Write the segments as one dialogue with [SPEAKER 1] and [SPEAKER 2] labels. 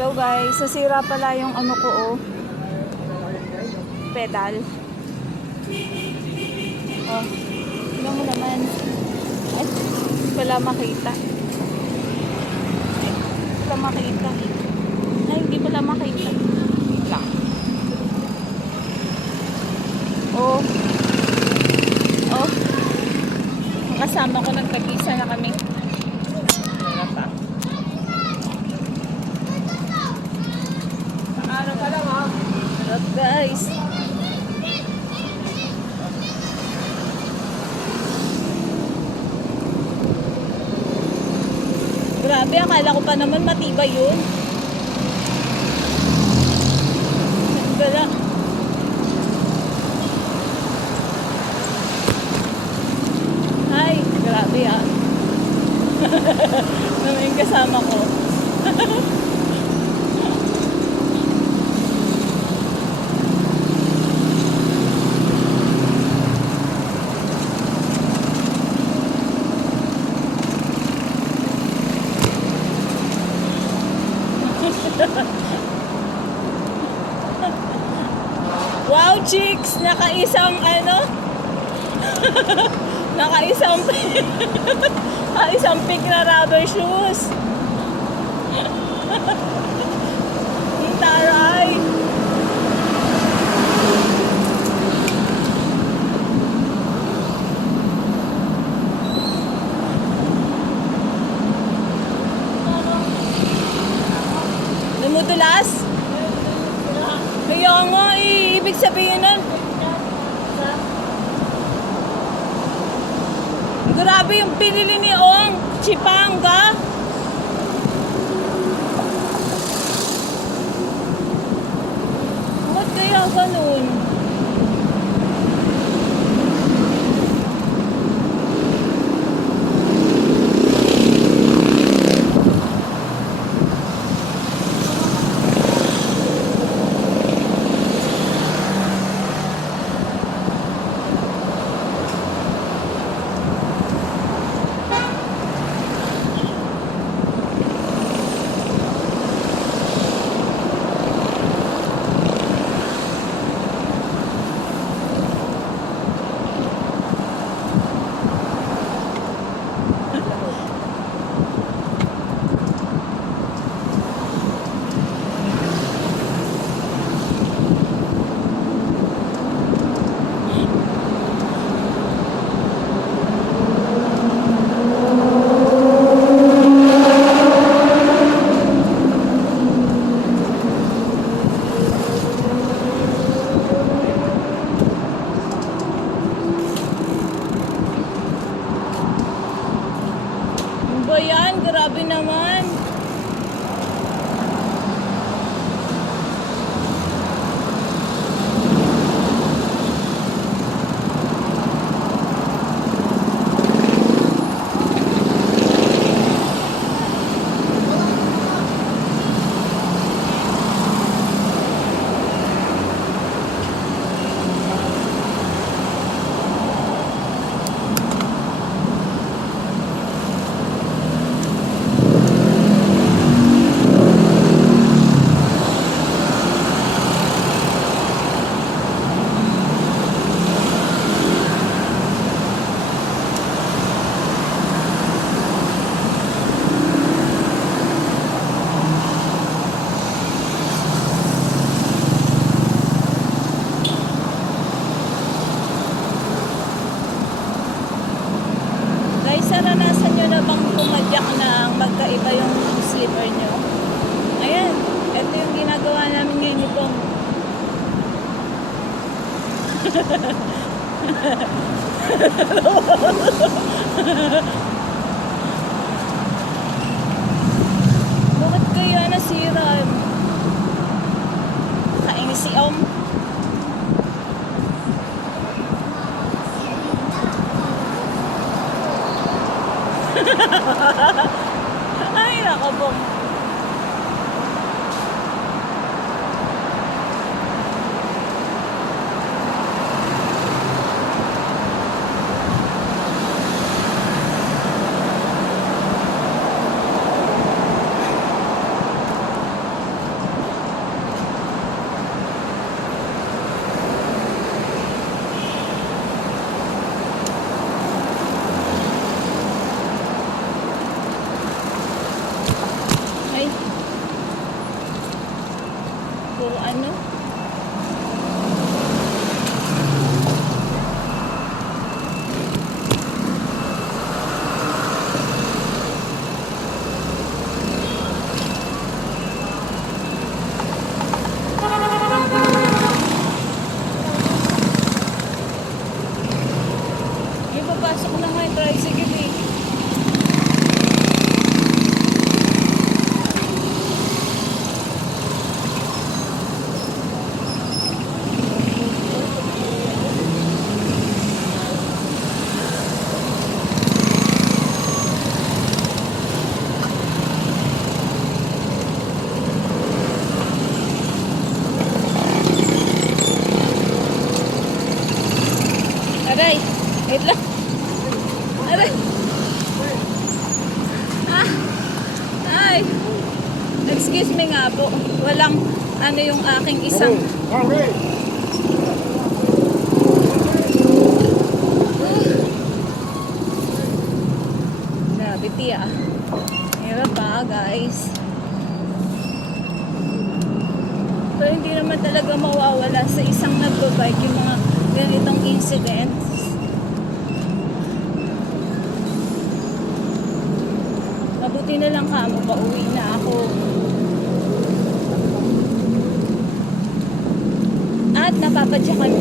[SPEAKER 1] Hello guys, sasira pala yung ano ko oh. Pedal. Oh, tingnan mo naman. Ay, pala makita. Ay, pala makita. Ay, hindi pala makita. Wait. Oh. Oh. Ang kasama ko nagtagisa na kami. Wala pa.
[SPEAKER 2] Ano ka lang ha?
[SPEAKER 1] Sarap guys. Grabe, akala ko pa naman matibay yun. Gala. Hi, grabe ah. Naman yung kasama ko. Wow, chicks! Ay, nako Bong. puro ano. May papasok na nga yung tricycle eh. Aray, wait lang. Aray. Ah. Ay. Excuse me nga po. Walang ano yung aking isang
[SPEAKER 2] Okay.
[SPEAKER 1] Grabe, tiya. Hirap pa, guys. Pero hindi naman talaga mawawala sa isang nagbabike yung mga ganitong incidents. Na lang kamo, pauwi na ako. At napapadyakan pa. Napapadyakan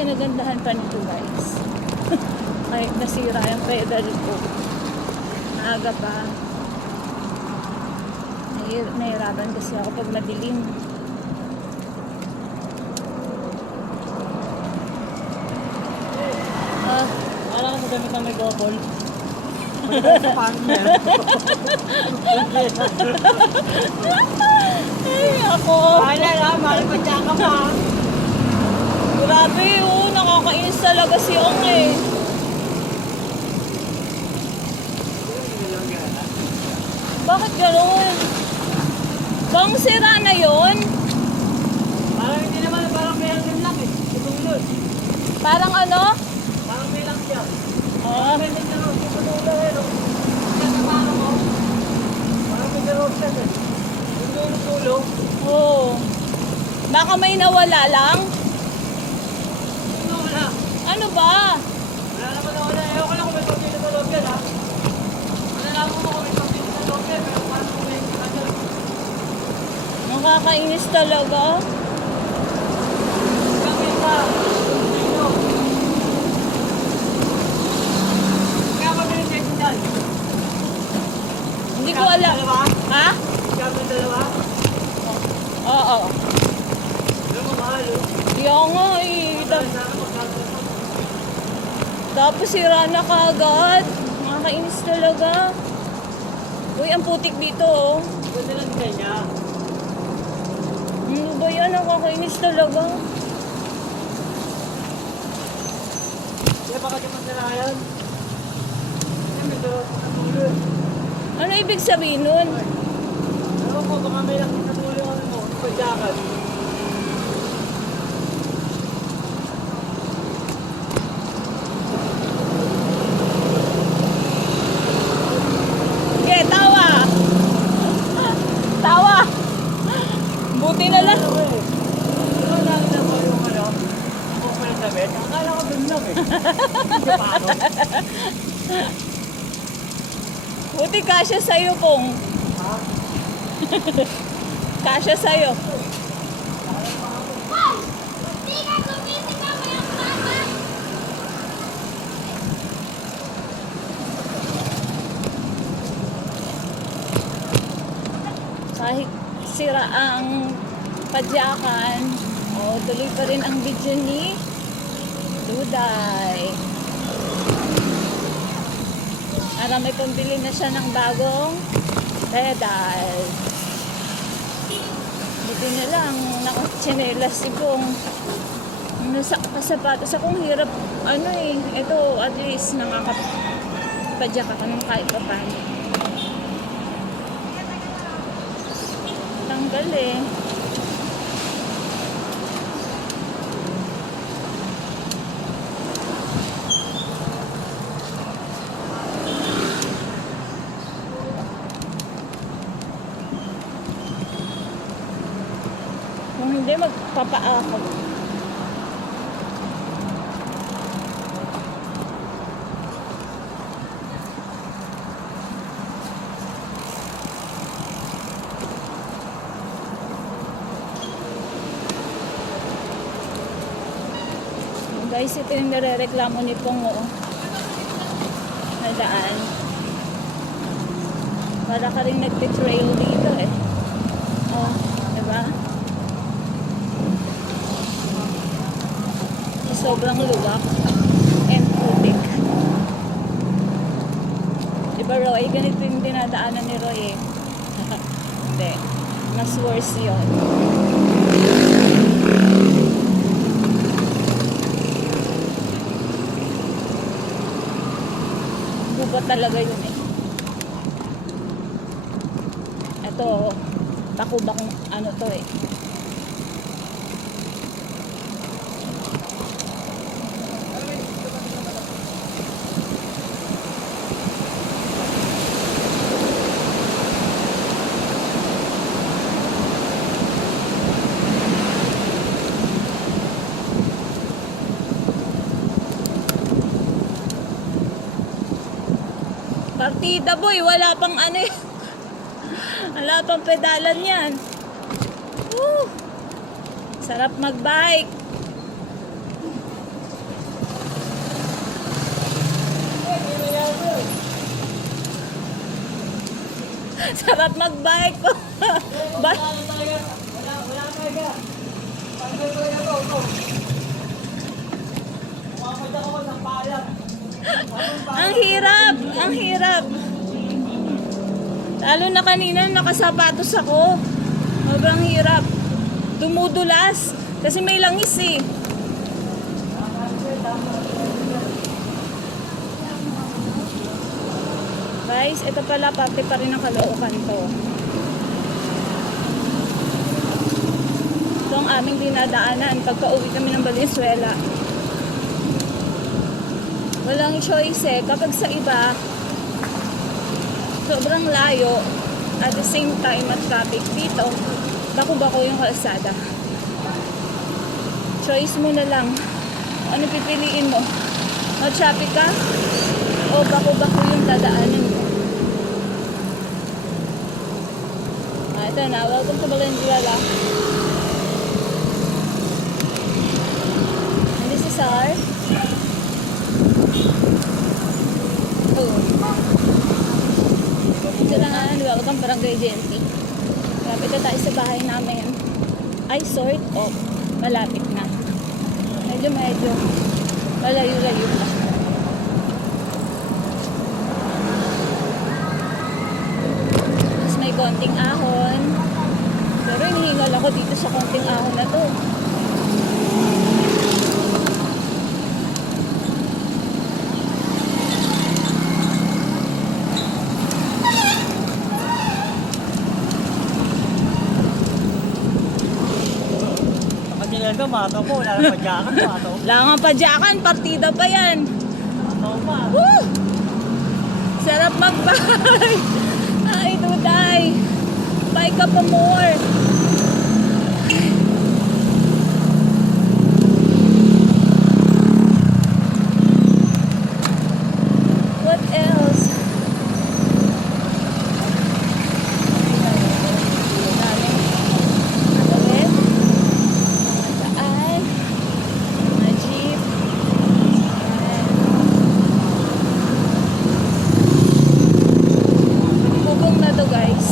[SPEAKER 1] kinagandahan pa nito guys. Kahit nasira yung pedal ko. Maaga pa. Nahir- Nahirapan kasi ako pag madilim. Ah,
[SPEAKER 2] Parang mo gamit na may gobol.
[SPEAKER 1] ay ako.
[SPEAKER 2] Wala na, mahal pa siya ka pa.
[SPEAKER 1] Grabe, oh, nakakainis talaga si Ong eh. Bakit gano'n? Bang sira na yon?
[SPEAKER 2] Parang hindi naman, parang may hanggang lang eh. Tutulod.
[SPEAKER 1] Parang ano?
[SPEAKER 2] Parang may lang siya.
[SPEAKER 1] Ah,
[SPEAKER 2] Parang may lang tutulod eh. no? Kaya sa parang mo, parang may gano'n siya eh. Tulo,
[SPEAKER 1] oo. Baka may nawala lang?
[SPEAKER 2] Ano wala.
[SPEAKER 1] Ano ba?
[SPEAKER 2] Wala naman na wala. Ewan ko lang kung may pagpili sa loob yan ha. Malalaman mo kung may pagpili sa loob yan. Pero paano kung may hindi dyan?
[SPEAKER 1] Nakakainis talaga.
[SPEAKER 2] Gawin pa. Kaya may check dyan.
[SPEAKER 1] Hindi ko alam.
[SPEAKER 2] Dalawa?
[SPEAKER 1] Ha?
[SPEAKER 2] gamit dalawa?
[SPEAKER 1] Oo.
[SPEAKER 2] Alam mo, mahal, oh.
[SPEAKER 1] Kaya nga eh. Da-
[SPEAKER 2] Sana magkakaroon.
[SPEAKER 1] Tapos sira na kagad. Nakakainis talaga. Uy, ang putik dito oh.
[SPEAKER 2] Ganda lang kanya.
[SPEAKER 1] Ano ba yan? Nakakainis talaga.
[SPEAKER 2] Kaya baka. Kaya may dalawa sa katulad.
[SPEAKER 1] Ano ibig sabihin nun?
[SPEAKER 2] Ewan ko, baka may lakit sa tuloy ano mo, pagdakan.
[SPEAKER 1] Okay, tawa! Tawa! Buti na lang.
[SPEAKER 2] Ano eh? Ano lang na ba yung ano? Ako pa ng damit? Akala ko dun lang eh. Hindi pa ako.
[SPEAKER 1] Buti kasya sa'yo.
[SPEAKER 2] Ha?
[SPEAKER 1] Kasya sa'yo. Kahit sira ang padyakan, oh, tuloy pa rin ang video ni Duday. Para may pambili na siya ng bagong pedal. Buti na lang, nakatsinelas si Bong. Nasa kasapatos akong hirap, ano eh, ito at least nakakapadyak ako ng kahit pa paano. Tanggal eh. Kung magpapaakot. Guys, ito yung nare-reklamo ni Pong oh. Na daan. Para ka rin nagtitrail dito eh. Oh, diba? Sobrang luwak and putik. Diba Roy, ganito yung dinadaanan ni Roy eh. Hindi. Mas worse yun. Gubat talaga yun eh. Ito, takubak ano to eh. Partida boy, wala pang ano eh. Wala pang pedalan yan. Woo! Sarap magbike. Sarap magbike po. ba-
[SPEAKER 2] Wala. Wala, talaga. Pagkakita ko na to, to. Makapagda ko ng paalam.
[SPEAKER 1] Ang hirap, ang hirap. Lalo na kanina nakasapatos ako. Sobrang hirap. Dumudulas. Kasi may langis eh. Guys, ito pala parte pa rin ng kalookan to. Ito ang aming dinadaanan pagka uwi kami ng Valenzuela. Walang choice eh. Kapag sa iba, sobrang layo, at the same time at traffic dito, bako-bako yung kalsada. Choice mo na lang. Ano pipiliin mo? Mag-traffic ka? O bako-bako yung dadaanan mo? Ah, ito na. Welcome to Valenzuela. And this is our Nga, welcome barangay GNT. Malapit na tayo sa bahay namin. Ay, sort of. Malapit na. Medyo, medyo. Malayo-layo na. Tapos may konting ahon. Pero hinihingal ako dito sa konting ahon na to.
[SPEAKER 2] Mato po. Wala na pagyakan, mato.
[SPEAKER 1] Wala nga padyakan, partida pa yan.
[SPEAKER 2] Mato pa.
[SPEAKER 1] Woo! Sarap mag-buy! Ay, Duday! Buy ka pa more! What else? Ano ulit? Mga daan, mga jeep. Ayan. Bubong na to guys.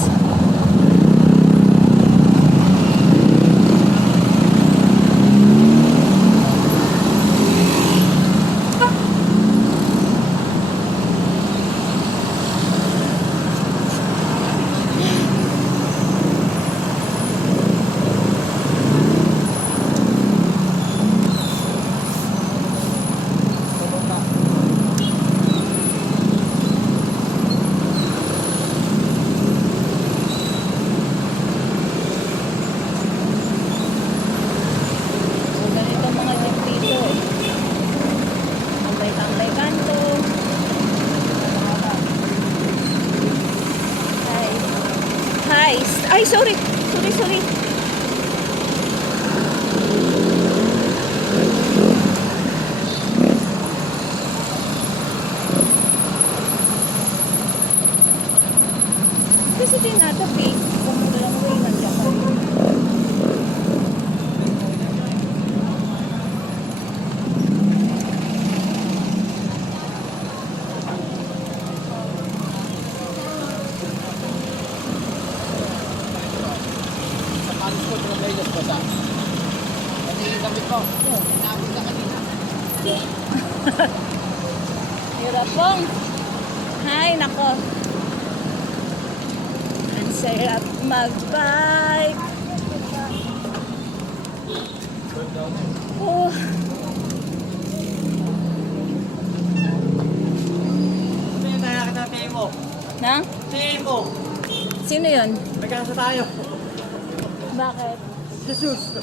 [SPEAKER 1] So ganito mga jeep dito eh. Tambay-tambay kanto. Hi. Hi. Ay, sorry. Sorry, sorry. Kasi tinatabi. Kung lang way nandiyan ka rin.
[SPEAKER 2] Alis ko, trabay na sa basa. Kasi gamit ko. Nakapit ka kanina.
[SPEAKER 1] Hirap pong. Hay, nako. Ang sarap mag-bike. Oh,
[SPEAKER 2] Ano yung nalakit na tingin mo?
[SPEAKER 1] nang?
[SPEAKER 2] Tingin mo.
[SPEAKER 1] Sino yun?
[SPEAKER 2] Magkasa tayo.
[SPEAKER 1] Bakit?
[SPEAKER 2] Jesus.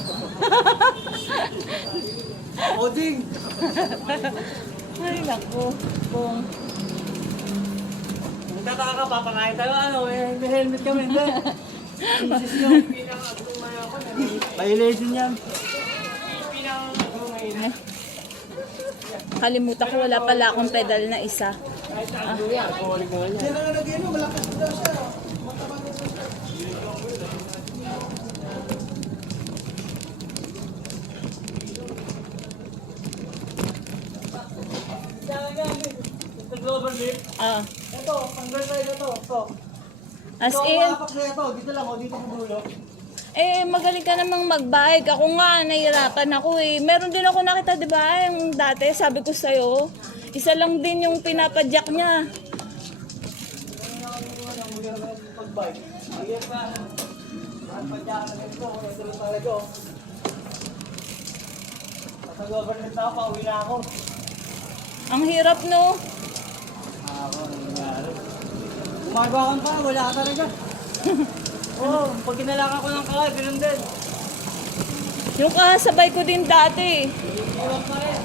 [SPEAKER 2] Oding.
[SPEAKER 1] Ay, nako. Pong.
[SPEAKER 2] Magtataka ka, papakain tayo. Ano, eh, may helmet kami. Hindi. Jesus nyo. Violation yan.
[SPEAKER 1] Kalimutan ko, wala pala akong pedal na isa.
[SPEAKER 2] Ito, global lift.
[SPEAKER 1] Ah,
[SPEAKER 2] Ito, tanggal tayo na to. Ito.
[SPEAKER 1] as
[SPEAKER 2] Ito,
[SPEAKER 1] in,
[SPEAKER 2] maapak na ito. Dito lang, oh, dito ko dulo.
[SPEAKER 1] eh, magaling ka namang mag-bike. Ako nga, nahihirapan ako eh. Meron din ako nakita, di ba? Yung dati, sabi ko sa'yo, isa lang din yung pinapadyak niya.
[SPEAKER 2] Ang
[SPEAKER 1] hirap, no?
[SPEAKER 2] Gumagawa pa, wala ka talaga. Oo, oh, pag kinalakan ko ng kaway, ganun din.
[SPEAKER 1] Yung kasabay ko din dati.
[SPEAKER 2] Iwan pa rin.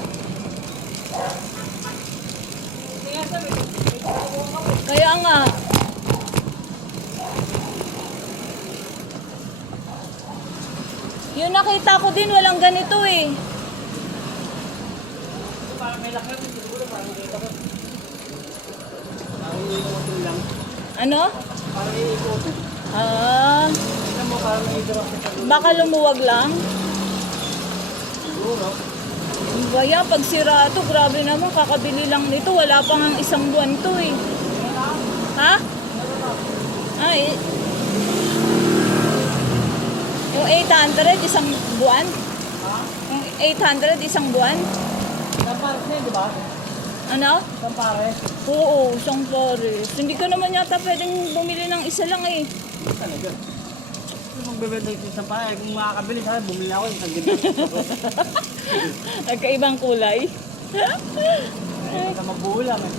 [SPEAKER 2] Kaya
[SPEAKER 1] nga. Yung nakita ko din, walang ganito eh.
[SPEAKER 2] parang may lakad, siguro parang nakita ko. Lang.
[SPEAKER 1] Ano?
[SPEAKER 2] Parang iikot.
[SPEAKER 1] Ah,
[SPEAKER 2] Tignan mo, parang may drop sa
[SPEAKER 1] baka lumuwag lang.
[SPEAKER 2] Siguro.
[SPEAKER 1] Baya, pag sira to, grabe naman, kakabili lang nito. Wala pang ang isang buwan to eh. Ha? Ay, 800 isang buwan?
[SPEAKER 2] Ha?
[SPEAKER 1] Yung 800 isang buwan?
[SPEAKER 2] Isang na yun, di ba?
[SPEAKER 1] Ano?
[SPEAKER 2] Isang pares.
[SPEAKER 1] Oo, isang pares. Hindi ka naman yata pwedeng bumili ng isa lang eh.
[SPEAKER 2] Talaga. Magbebenta yung isang pares, kung makakabili sa akin, bumili ako isang ganito.
[SPEAKER 1] Nagkaibang kulay.
[SPEAKER 2] Magbuulam eh.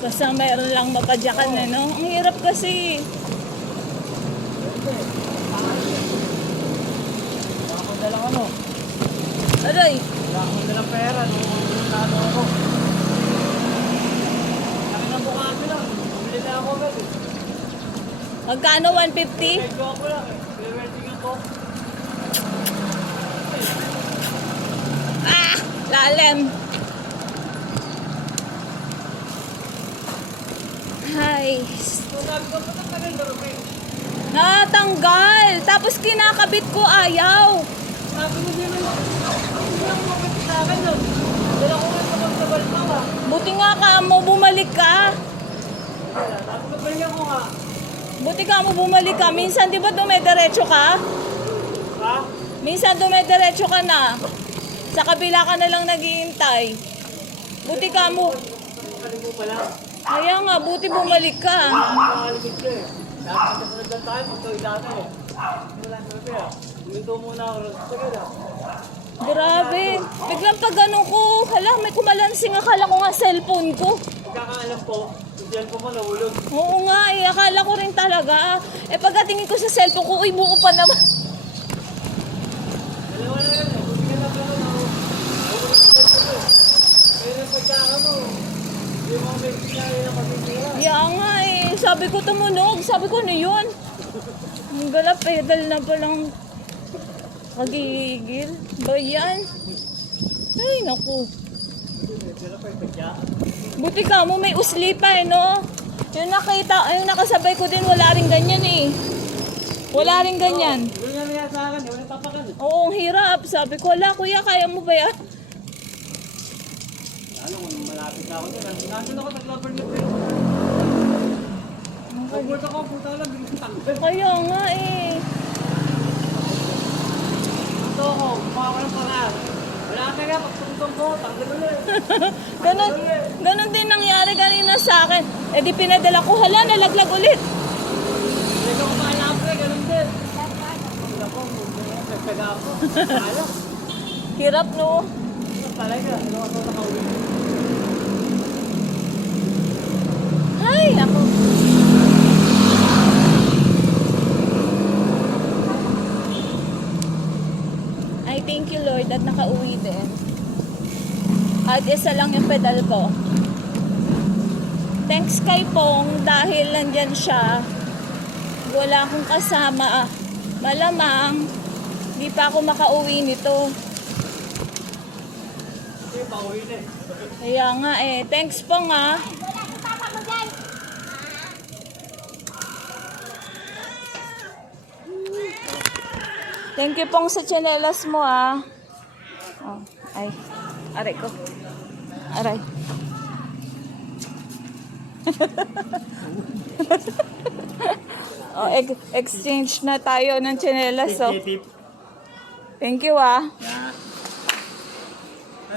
[SPEAKER 1] Basta mayroon lang mapadyakan eh, no? Ang hirap kasi.
[SPEAKER 2] Wala akong dalang ano.
[SPEAKER 1] Aray,
[SPEAKER 2] Wala akong dalang pera. Nung nano ako. Laki ng bukati lang. Bumili na ako agad eh.
[SPEAKER 1] magkano 150?
[SPEAKER 2] Medyo ako lang eh. Piliwenting ako.
[SPEAKER 1] Ah! Lalim.
[SPEAKER 2] Rin?
[SPEAKER 1] Natanggal. Tapos kinakabit ko ayaw.
[SPEAKER 2] Sabi ko din naman, hindi lang ko sa magsabal pa ba?
[SPEAKER 1] Buti nga ka mo bumalik ka.
[SPEAKER 2] Sabi ko, nga.
[SPEAKER 1] Buti ka mo bumalik ka. Minsan di ba dumediretso ka?
[SPEAKER 2] Ha?
[SPEAKER 1] Minsan dumediretso ka na. Sa kabila ka na lang naghihintay. Buti ka mo.
[SPEAKER 2] Kaling mo pala.
[SPEAKER 1] Kaya nga, buti bumalik ka.
[SPEAKER 2] Nakakaligid ka eh. Kasunod lang tayo pag ito ilata eh. Wala sabi ah. Huminto muna ako sagad ah.
[SPEAKER 1] Grabe. Biglang pag ganun ko, hala, may kumalansing. Akala ko nga cellphone ko.
[SPEAKER 2] Pagkakaalam ko, ko man nahulog.
[SPEAKER 1] Oo nga eh, akala ko rin talaga. Eh pagkatingin ko sa cellphone ko, uy, buo pa naman.
[SPEAKER 2] Dalawa na yan eh. Hindi ka na pero nahulog sa ito eh. Kaya na pagkaka mo, hindi mo may kinaya na pagkikira.
[SPEAKER 1] Kaya nga eh, sabi ko tumunog. Sabi ko, ano yun? Ang gala, pedal na palang kagigil. Ba yan? Ay, naku.
[SPEAKER 2] Pero pa ipagya.
[SPEAKER 1] Buti ka mo, may usli pa eh, no? Yung nakita, yung nakasabay ko din, wala rin ganyan eh. Wala rin ganyan.
[SPEAKER 2] Hindi nga naya sa akin, wala.
[SPEAKER 1] Oo, ang hirap. Sabi ko, wala kuya, kaya mo ba yan?
[SPEAKER 2] Ano kung malapit ako dyan. Nandun ako sa Clover Leaf eh. Pagbuot ako, puta lang, biglang tanggal.
[SPEAKER 1] Kaya nga eh.
[SPEAKER 2] Ito ako, gumawa ko ng paraan.
[SPEAKER 1] Ganon, ganon din nangyari kanina sa akin. Eh di pinadala ko, hala, nalaglag ulit.
[SPEAKER 2] Hindi ko?
[SPEAKER 1] Hirap no.
[SPEAKER 2] Talaga.
[SPEAKER 1] Ay, ako. Thank you Lord at nakauwi din. At isa lang yung pedal ko. Thanks kay Pong dahil nandyan siya. Wala akong kasama. Malamang, di pa ako makauwi nito.
[SPEAKER 2] Eh.
[SPEAKER 1] Kaya nga eh. Thanks Pong ah. Thank you pong sa tsinelas mo ah. Oh, ay. Aray ko. Aray. oh, ex- exchange na tayo ng tsinelas oh.
[SPEAKER 2] Tip.
[SPEAKER 1] Thank you ah.
[SPEAKER 2] Yan.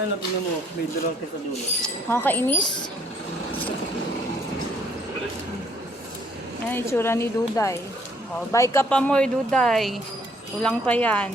[SPEAKER 2] Ano, tingnan mo, may dalawang sa dulo.
[SPEAKER 1] Nakakainis. Ay, itsura ni Duday. Oh, bye ka pa more, Duday. Ulang pa yan.